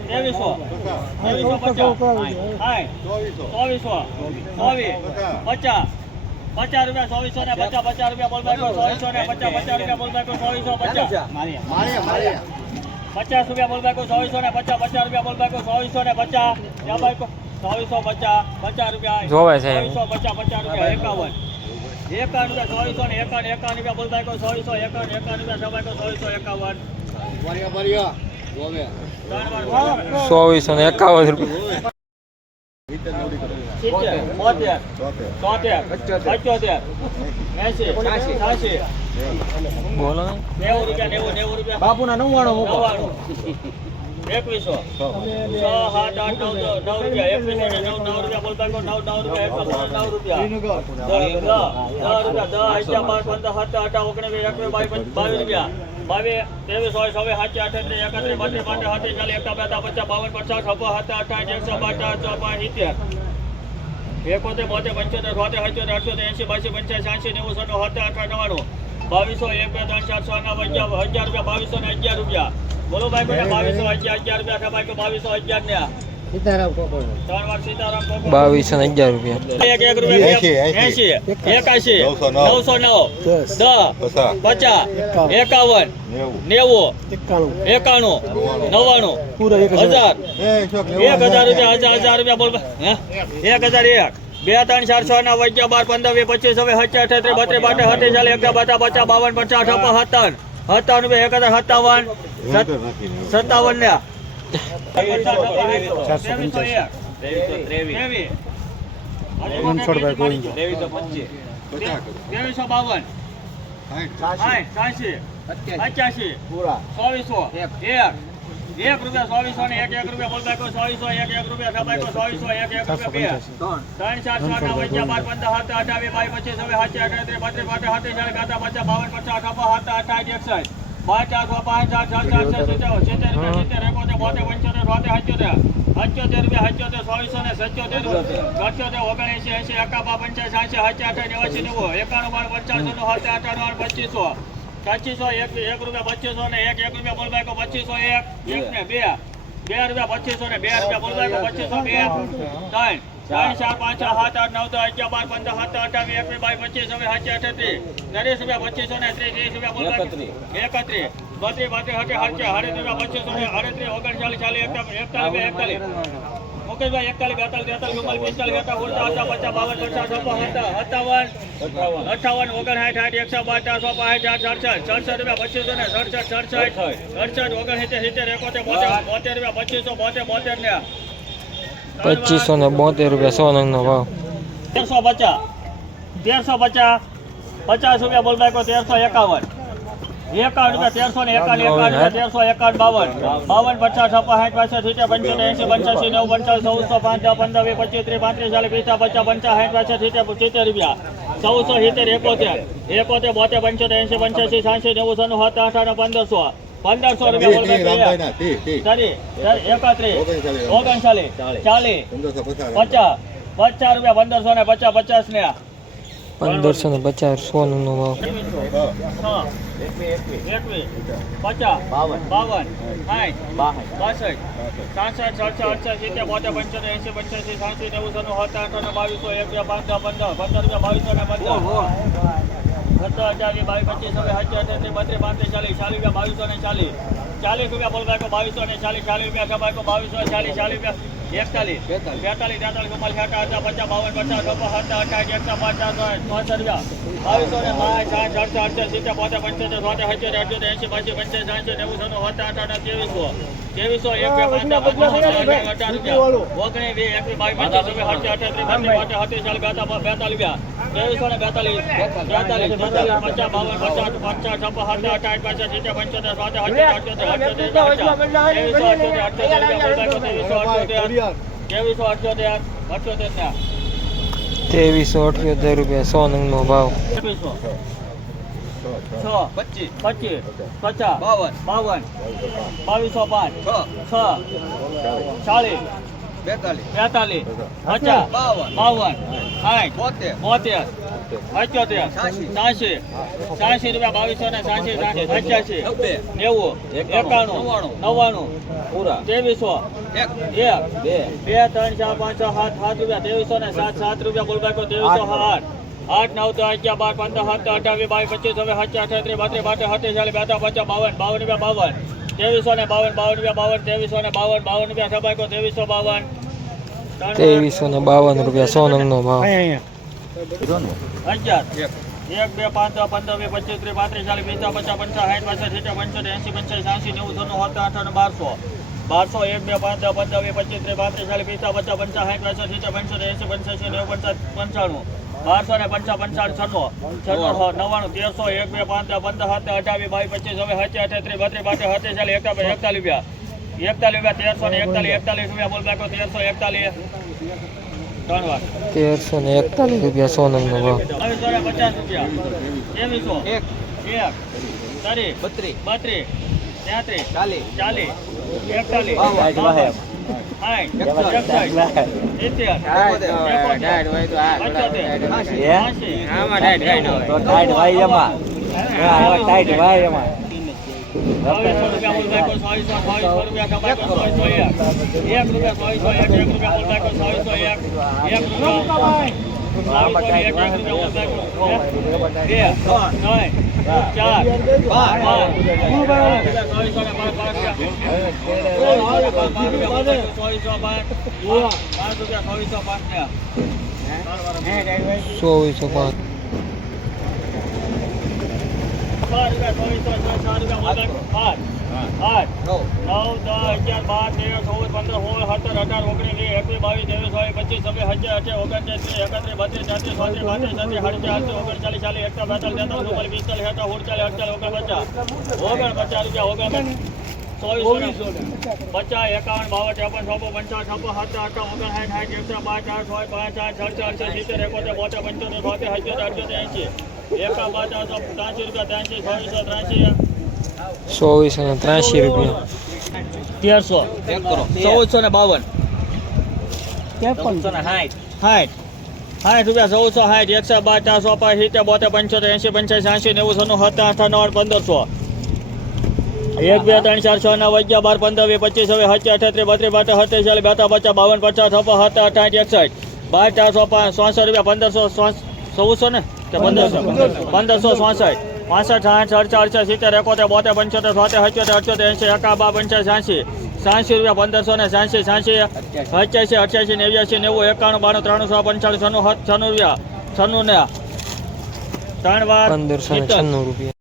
ત્રેવીસો પચાસ, ચોવીસો ચોવીસો પચાસ પચાસ રૂપિયા ચોવીસો ને પચાસ પચાસ રૂપિયા બોલ બાકો ચોવીસો ને પચાસ પચાસ રૂપિયા બોલ બાકો ચોવીસો પચાસ. પચાસ રૂપિયા બોલ બાકો ચોવીસો ને પચાસ પચાસ રૂપિયા બોલ બાકો ચોવીસો ને પચાસ. ચોવીસો પચાસ પચાસ રૂપિયા જોવે છે ચોવીસો પચાસ પચાસ રૂપિયા એકાવન. એકાવન રૂપિયા ચોવીસો ને એકાવન એકાવન રૂપિયા બોલ બાકો ચોવીસો એકાવન એકાવન રૂપિયા બાકો ચોવીસો એકાવન. ચોવીસો ને એકાવન રૂપિયા. સિત્તેર બોતેર. તોતેર પંચોતેર. એસી છ્યાસી બોલો. નેવું રૂપિયા નેવું નેવું રૂપિયા. બાપુના નવ્વાણું નવ્વાણું. એકવીસો. છ સાત આઠ નવ નવ રૂપિયા. એકવીસો ને નવ નવ રૂપિયા. બોલ નવ નવ રૂપિયા. એકસો નવ નવ રૂપિયા. દસ રૂપિયા. દસ અગિયાર પાંચ પંદર સત્તર અઢાર ઓગણીસ એકવીસ બાવીસ બાવીસ રૂપિયા. બાવીસ ત્રેવીસ ચોવીસ હવે સાચી અઠત્રીસ એકત્રીસ બત્રીસ પાંત્રીસ સાતત્રીસ ચાલીસ એકતા બેતા પચાસ બાવન પચાસ છપ્પન સત્તર અઠાવીસ એકસો બાર ચોપન સિત્તેર. એકોતેર, બોતેર, પંચોતેર છોતેર સત્યોતેર અઠ્યોતેર એંસી બાસી પંચ્યાસી છ્યાસી નેવું સો સત્તર અઠાર નવ્વાણું, બાવીસો એક બે ત્રણ ચાર છ નવ અગિયાર અગિયાર રૂપિયા, બાવીસો ને અગિયાર રૂપિયા. બોલો ભાઈ કોઈ બાવીસો, અગિયાર અગિયાર રૂપિયા બાવીસો, અગિયાર ને સીતારામ કોકો. બાવીસો ને અગિયાર રૂપિયા. એકાશી નવસો નવ. દસ. પચાસ. એકાવન. નેવું. એકાણું. નવ્વાણું. પૂરા એક હજાર. એક હજાર રૂપિયા હજાર હજાર રૂપિયા બોલ એક હજાર એક. બે ત્રણ ચાર છ ના અગિયાર બાર પંદર વીસ પચીસ હવે સત્યા અઠત્રીસ બત્રીસ બાટે હતે ચાલે એક બાતા પચાસ બાવન પચાસ સત્તાવન. સત્તાવન રૂપિયા એક હજાર સત્તાવન. સત્તાવન ને એક રૂપિયા ચોવીસો એક એક રૂપિયા બોલતા ચોવીસો એક એક રૂપિયા સબાકો ચોવીસો એક એક રૂપિયા બે ત્રણ ચાર છ નવ અગિયાર બાર પંદર સાત અઠાવીસ બાવીસ પચીસ હવે સાચી અઠાત્રીસ બત્રીસ બાટે સાતત્રીસ ચાલીસ ગાતા પચાસ બાવન પચાસ અઠાવન સાત અઠાવીસ એકસઠ પાંચ ચાર પાંચ ચાર ચાર ચાર ચાર સિત્તેર રૂપિયા સિત્તેર એકોતેર બોતેર પંચોતેર છોતેર સત્યોતેર રૂપિયા સત્યોતેર ચોવીસો ને સત્યોતેર અઠ્યોતેર ઓગણએંસી એસી એકાબા પંચાસ સાંસી સાચી અઠાવી નેવાસી નેવું બારનું સાત અઠાણું પચીસો પચીસો એક રૂપિયા પચીસો ને એક એક રૂપિયા બોલ બાકો પચીસો એક એક ને બે બે રૂપિયા પચીસો ને બે રૂપિયા બોલ બાકો પચીસો બે, ત્રણ. ત્રણ ચાર પાંચ સાત આઠ નવ દસ અગિયાર બાર પંદર સત્તર અઠાવીસ એકવીસ બાવીસ પચીસ હવે સાચી અઠત્રીસ ત્રીસ રૂપિયા પચીસો ને ત્રીસ ત્રીસ રૂપિયા એકત્રીસ બત્રીસ બત્રીસ હટી હાચી સાડી રૂપિયા પચીસો ને અડત્રીસ ઓગણચાલીસ ચાલીસ એકતાલીસ એકતાલીસ એકતાલીસ. મુકેશભાઈ એકતાલીસ બેતાલીસ તેતાલીસ ચુમ્માલીસ પિસ્તાલીસ એકા ઓળતા હતા પચાસ બાવન પચાસ સત્તાવન અઠાવન ઓગણસાઠ સાઠ એકસો બાર ચારસો પાંચ ચાર સડસઠ સડસઠ રૂપિયા પચીસો ને સડસઠ સડસઠ. સડસઠ ઓગણસિત્તેર સિત્તેર એકોતેર બોતેર બોતેર રૂપિયા પચીસો બોતેર બોતેર ને પચીસો ને બોતેર રૂપિયા સો નંગનો ભાવ. તેરસો પચાસ. તેરસો પચાસ. પચાસ રૂપિયા બોલ બાકો તેરસો એકાવન. એકાવન રૂપિયા, તેરસો ને એકાવન એકાવન તેરસો એકાવન, બાવન. બાવન, પચાસ સાઠ પાસઠ સિત્તેર, પંચોતેર એસી પંચ્યાસી, નવ, પંચાવન, ચૌદસો પાંચ પંદર વીસ પચીસ ત્રીસ પાંત્રીસ, ચાલીસ પિસ્તા પચાસ પંચાસ સાઠ પાસઠ રૂપિયા. ચૌદસો, સિત્તેર, એકોતેર. એકોતેર, બોતેર, પંચોતેર એંસી પંચ્યાસી સાંસી નેવું સો સત્તર અઠાણું, પંદરસો. પંદરસો રૂપિયા એકત્રીસ ઓગણચાલીસ. ચાલીસ પચાસ. પચાસ રૂપિયા પંદરસો ને પચાસ પચાસ ને પંદરસો ને પચાસ સો નંગનો ભાવ. પચાસ બાવન. સાઠ બાસઠ. સાસઠ સડસઠ અડસઠ સિત્તેર બોતેર પંચોતેર એસી પંચ્યાસી સાંસી નેવું સો હતા બાવીસો એક રૂપિયા પાંચ પંદર પંદર રૂપિયા બાવીસો ને પંદર સત્તર હજાર વીસ બાવીસ પચીસ હવે હજાર અઠાસી બત્રીસ પાંત્રીસ ચાલીસ ચાલીસ રૂપિયા બાવીસો ને ચાલીસ. ચાલીસ રૂપિયા બોલ બાકો બાવીસો ને ચાલીસ ચાલીસ રૂપિયા સબાકો બાવીસો ચાલીસ ચાલીસ રૂપિયા એકતાલીસ બેતાલીસ. તેતાલીસ સાઠ હજાર પચાસ બાવન પચાસ છપ્પન હતા અઠાવીસ એકસો પચાસ ચોસઠ રૂપિયા. બાવીસો ને પાંચ સાઠ અડસઠ અડસઠ સિત્તેર પોતે પંચોતેર છોતેર સત્યોતેર એસી એંસી પાછી પંચાસ સાંસી નેવું સો હતા અઠાવન ત્રેવીસો ત્રેવીસો એક બે રૂપિયા એકવીસ બાવીસ પચીસ ત્રેવીસો ને બેતાલીસ બેતાલીસ તેતાલીસ પચાસ બાવન પચાસ પચાસ છપ્પન સત્તર અઠાવીસ પાછા સિત્તેર પંચોતેર છોતેર અઠ્યોતેર અઠ્યોતેર અઠ્યોતેર ત્રેવીસો અઠ્યોતેર અઠ્યોતેર રૂપિયા ત્રેવીસો અઠ્યોતેર અઠ્યોતેર અઠ્યોતેર ત્રેવીસો અઠ્યોતેર રૂપિયા સો નંગનો ભાવ ત્રેવીસો છ. પચીસ. પચીસ. પચાસ. બાવન. બાવન. બાવીસો પાંચ. છ. ચાલીસ. બેતાલીસ. બેતાલીસ. પચાસ. બાવન. બાવન. સાઠ. બોતેર. બોતેર. પંચોતેર. સાસી સાસી રૂપિયા બાવીસો ને સાસી સાસી પંચ્યાસી. નેવું. એકાણું. નવ્વાણું. નવ્વાણું. પૂરા. ત્રેવીસો. એક. બે. બે. ત્રણ ચાર પાંચ છ સાત. સાત રૂપિયા. ત્રેવીસો ને સાત. સાત રૂપિયા બોલ બાકો ત્રેવીસો આઠ. આઠ નવ તો અગિયાર બાર પંદર સત્તર અઠાવીસ બાવીસ પચીસ હવે સચ્ચા અઠાત્રીસ બત્રીસ બાત્રીસ સત્તર ચાલીસ બેતા પચાસ બાવન બાવન રૂપિયા બાવન ત્રેવીસો ને બાવન બાવન રૂપિયા બાવન ત્રેવીસો ને બાવન બાવન રૂપિયા સબાકો ત્રેવીસો બાવન. ત્રેવીસો ને બાવન રૂપિયા સો નંગનો ભાવ. અગિયાર. એક. બે પાંચ દસ પંદર વીસ પચીસ ત્રીસ પાંત્રીસ ચાલીસ પિસ્તાલીસ પચાસ પંચાસ સાઠ પાસઠ સિત્તેર પંચોતેર એંસી પંચાસી સાસી નેવું સોનું સત્તર અઠાર ને બારસો. બારસો એક બે પાંચ દસ પંદર વીસ પચીસ ત્રીસ પાંત્રીસ ચાલીસ પિસ્તાલીસ પચાસ પંચાસ સાઠ પાસઠ સિત્તેર પંચોતેર એંસી પંચાસી નેવું પંચાસ પંચાણું. બારસો ને પંચા પંચાવન છન્નું. છન્નું નવ્વાણું તેરસો એક બે પાંચ પંદર સત્તર અઠાવીસ બાવીસ પચીસ હવે હચે અઠાત્રીસ બત્રીસ બાત્રીસ સત્તર ચાલીસ એકતાલીસ એકતાલીસ રૂપિયા. એકતાલીસ રૂપિયા તેરસો ને એકતાલીસ એકતાલીસ રૂપિયા બોલ બાકો તેરસો એકતાલીસ. તેરસો ને એકતાલીસ રૂપિયા સો નો ભાવ. પચાસ રૂપિયા. ત્રેવીસો એક. એક. ત્રીસ બત્રીસ. બત્રીસ. તેત્રીસ. ચાલીસ. ચાલીસ. કમાકો ચોવીસો એક એક રૂપિયા ચોવીસો પાંચ ચાર રૂપિયા ચોવીસો ચાર રૂપિયા પાંચ આઠ નવ દસ અગિયાર બાર તેર ચૌદ પંદર સોળ સત્તર અઢાર ઓગણીસ વીસ એકવીસ બાવીસ ત્રેવીસ ચોવીસ પચીસ છવ્વીસ હજાર અઠે ઓગણચાલીસ ત્રીસ એકત્રીસ બત્રીસ તેત્રીસ ચોત્રીસ પાંત્રીસ છત્રીસ સાડત્રીસ આડત્રીસ ઓગણચાલીસ ચાલીસ એકતા બેતાલીસ તેતાલીસ ચુમ્માલીસ પિસ્તાલીસ છેતાલીસ ઓગણચાલીસ અડચાલીસ ઓગણપચાસ ઓગણપચાસ રૂપિયા ઓગણ ચોવીસો પચાસ એકાવન બાવન ત્રેપન છપ્પન પંચાવન છપ્પન સત્તર અઠાવન ઓગણસાઠ સાઠ એકસો પાંચ ચાર છ પાંચ ચાર છ સિત્તેર એકોતેર બોતેર પંચોતેર છોતેર સત્યોતેર અઠ્યોતેર એંસી એકા પાંચ ત્રાસી રૂપિયા ત્યાંસી ત્રાસી ચોવીસો ને ત્રાસી રૂપિયા. તેરસો. ચૌદસો ને બાવન. ચૌદસો ને સાઠ. સાઠ. સાઠ રૂપિયા ચૌદસો સાઠ. એકસો બાર ચારસો પાંચ સિત્તેર બોતેર પંચોતેર એંસી પંચાસી એંસી નેવું સોનું સત્તર અઠાવન પંદરસો. એક બે ત્રણ ચાર છ નવ અગિયાર બાર પંદર વીસ પચીસ હવે અઠાત્રીસ બત્રીસ બાર સત્તર ચાલીસ બેતા પચાસ બાવન પચાસ છપ્પન સત્તર અઠાઠ એકસઠ. બાર ચારસો પાંચ ચોસઠ રૂપિયા પંદરસો ચૌદસો ને? કે પંદરસો પંદરસો ચોસઠ. પાસઠ સાઠ અડચાર સિત્તેર એકોતેર બોતેર પંચોતેર છોતેર સત્યોતેર અઠ્યોતેર એંસી એકાબા પંચાસ સાંસી સાંસી રૂપિયા પંદરસો ને સાંસી સાંસી અઠ્યાસી અઠ્યાસી નેવ્યાસી નેવું એકાણું બાણું ત્રાણું સો પંચાણું છન્નું છનું રૂપિયા. છનું ને ત્રણ વાર પંદરસો છન્નું રૂપિયા.